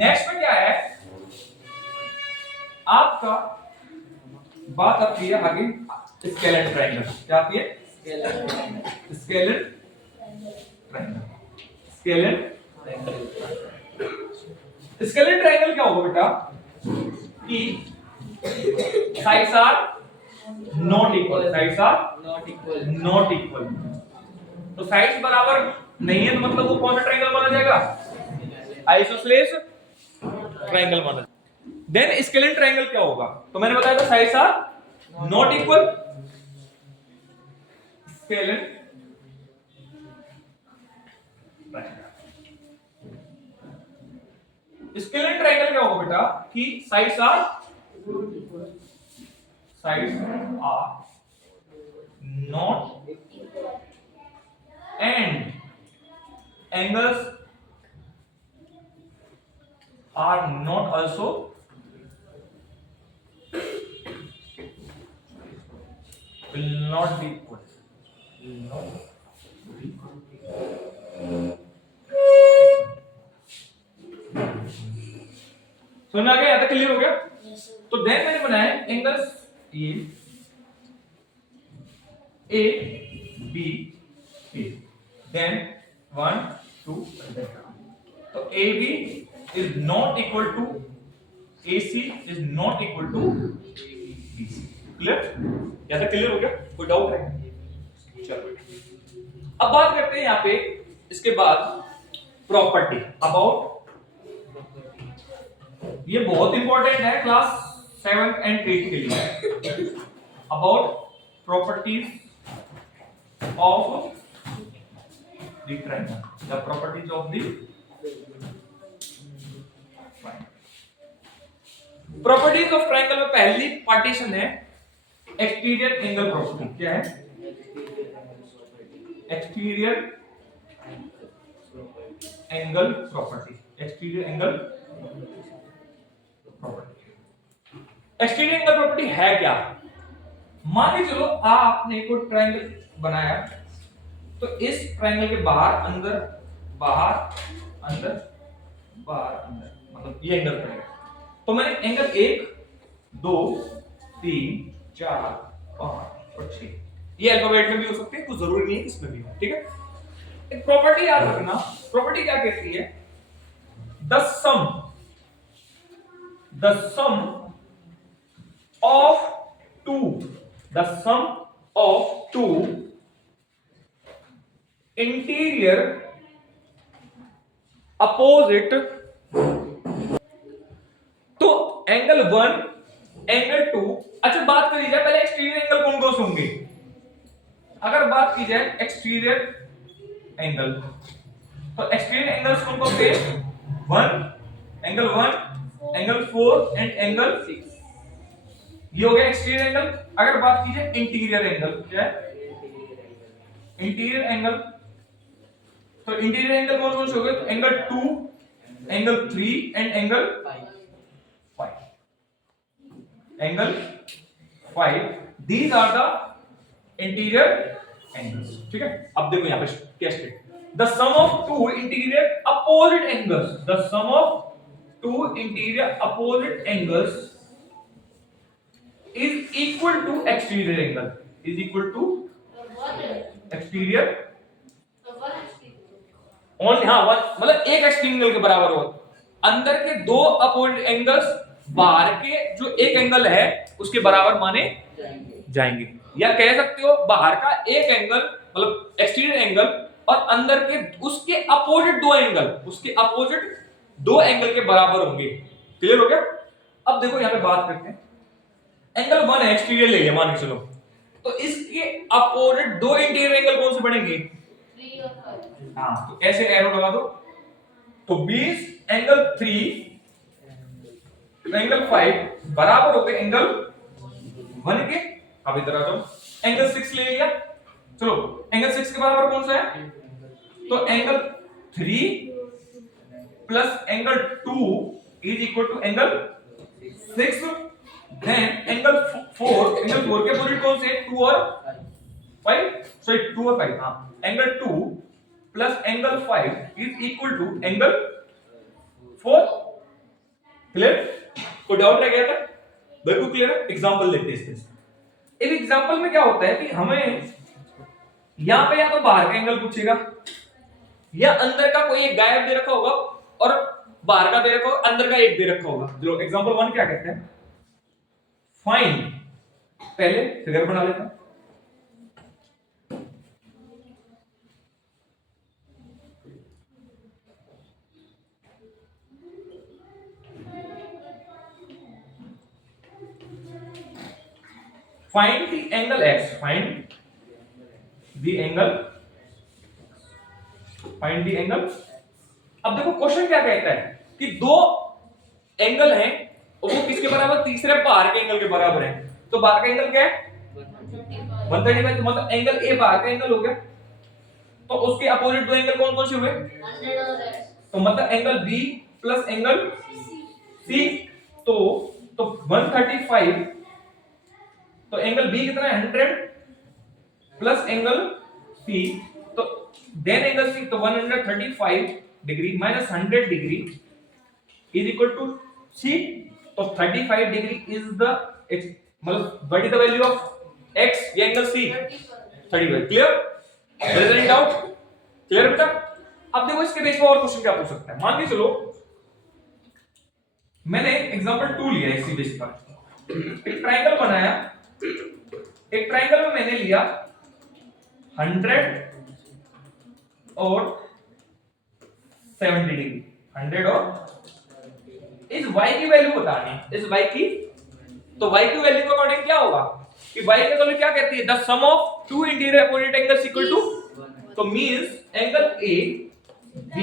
Next में क्या है आपका, बात आती है आगे स्केलेटल ट्रायंगल। क्या आती है? Skeletal triangle. स्केलेटल ट्रायंगल क्या होगा बेटा कि sides are not equal. Sides are not equal. तो साइड्स बराबर नहीं है तो मतलब वो कौन सा ट्रायंगल माना जाएगा? आइसोसेलेस ट्रायंगल माना। देन स्केलेटल ट्रायंगल क्या होगा? तो मैंने बताया था sides are not equal. Skeletal skeletal triangle क्या होगा बेटा कि sides are not and angles are not also will not be equal. Will not be समझ में आ गया? यहाँ तक क्लियर हो गया? तो देन मैंने बनाया angles A B A, then 1 2 तो A B is not equal to A C is not equal to B C. Clear? यहाँ तक क्लियर हो गया? कोई डाउट है? चलो अब बात करते हैं यहाँ पे इसके बाद प्रॉपर्टी अबाउट। ये बहुत इंपॉर्टेंट है क्लास 7th एंड 8th के लिए। About properties of the triangle, the properties of the properties of triangle में पहली पार्टीशन है एक्सटीरियर एंगल प्रॉपर्टी। क्या है? Exterior angle property. Exterior angle property. Exterior angle property है क्या? मान के चलो आपने कोई ट्रायंगल बनाया तो इस ट्रायंगल के बाहर अंदर बाहर अंदर बाहर अंदर मतलब ये एंगल बनेगा। तो मैंने एंगल 1 2 3 4 5 और 6, ये अल्फाबेट में भी हो सकते हैं, कुछ जरूरी नहीं है इसमें भी हो। ठीक है? एक प्रॉपर्टी याद रखना। प्रॉपर्टी क्या कहती है? The sum of two interior opposite. तो एंगल 1 एंगल 2, अच्छा बात करी जाए पहले एक्सटीरियर एंगल कौन कौन से होंगे? अगर बात की जाए एक्सटीरियर एंगल तो एक्सटीरियर एंगल्स कौन कौन से? 1 एंगल 1 एंगल 4 एंड एंगल 6, ये हो गया एक्सटीरियर एंगल। अगर बात की जाए इंटीरियर एंगल, क्या है? इंटीरियर एंगल, तो इंटीरियर एंगल कौन कौन से हो गए? तो angle 2 angle 3 and angle 5। Angle 5, these are the interior angles। ठीक है? अब देखो यहां पे क्या state, the sum of two interior opposite angles, the sum of two interior opposite angles is equal to exterior angle, is equal to exterior only। हाँ मतलब एक एक्सटीरियर एंगल के बराबर हो। अंदर के दो अपोजिट एंगल्स बाहर के जो एक एंगल है उसके बराबर माने जाएंगे। या कह सकते हो बाहर का एक एंगल मतलब एक्सटीरियर एंगल और अंदर के उसके अपोजिट दो एंगल, उसके अपोजिट दो एंगल के बराबर होंगे। क्लियर हो गया? अब देखो यहां पे बात करते हैं एंगल 1 है, एक्सटीरियर ले लिया मान के चलो, तो इसके अपोजिट दो इंटीरियर एंगल कौन से बनेंगे? 3 और 5। हाँ तो ऐसे एरो लगा दो। तो 20 एंगल 3 एंगल 5 बराबर होते एंगल 1 के। अब इधर आ जाओ, एंगल 6 ले लिया, चलो एंगल 6 के बराबर कौन सा है? तो angle 3 plus angle 2 is equal to angle 6। Then angle 4, angle 4 के अपोजिट कौन से? 2 और 5, सॉरी 2 और 5। हाँ angle 2 plus angle 5 is equal to angle 4। Clear? कोई डाउट रह गया था? बिल्कुल क्लियर है। एग्जांपल लेते हैं इसके। एक एग्जांपल में क्या होता है कि हमें यहां पे या तो बाहर का एंगल पूछेगा या अंदर का कोई एक गायब दे रखा होगा और बाहर का दे रखा होगा, अंदर का एक दे रखा होगा। जो एग्जांपल 1 क्या कहते हैं? फाइंड, पहले फिगर बना लेता हूं। Find the angle x. Find the angle. Find the angle. अब देखो क्वेश्चन क्या कहता है कि दो एंगल हैं और वो किसके बराबर? तीसरे बाहर के एंगल के बराबर है। तो बाहर का एंगल क्या है? 135। तो मतलब एंगल ए बाहर का एंगल हो गया। तो उसके अपोजिट दो एंगल कौन कौन से हुए? 100 और x। तो मतलब angle B plus angle C. तो 135। तो एंगल बी कितना है? 100 प्लस एंगल सी। तो देन एंगल सी, तो 135 degree minus 100 degree is equal to C. तो 35 डिग्री इज द मतलब what is the value of X? ये angle C 35। Clear? Any doubt? Clear बेटा? अब देखो इसके बेस पर और क्वेश्चन क्या पूछ सकता है। मान के चलो मैंने एग्जांपल 2 लिया इसी बेस पर। एक ट्रायंगल बनाया। एक ट्रायंगल में मैंने लिया 100 और 70 डिग्री। 100 और इस y की वैल्यू बतानी है। इस y की, तो y की वैल्यू के अकॉर्डिंग क्या होगा कि y की वैल्यू क्या कहती है? The sum of two interior opposite angles equal to, तो मींस एंगल a b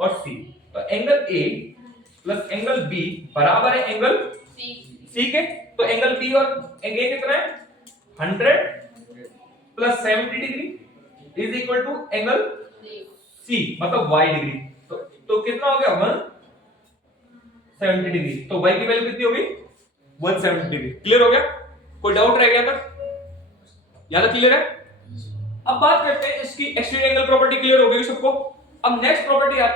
और c। तो angle a plus angle b बराबर है एंगल c के। तो एंगल b और एंगल a कितना है? 100 plus 70 degree is equal to angle c मतलब y डिग्री। तो कितना हो गया? 170 डिग्री। तो y की वैल्यू कितनी होगी? 170 डिग्री। क्लियर हो गया? कोई डाउट रह गया था? याद क्लियर है? अब बात करते हैं इसकी एक्सटीरियर एंगल प्रॉपर्टी। क्लियर हो गई सबको? अब नेक्स्ट प्रॉपर्टी आती है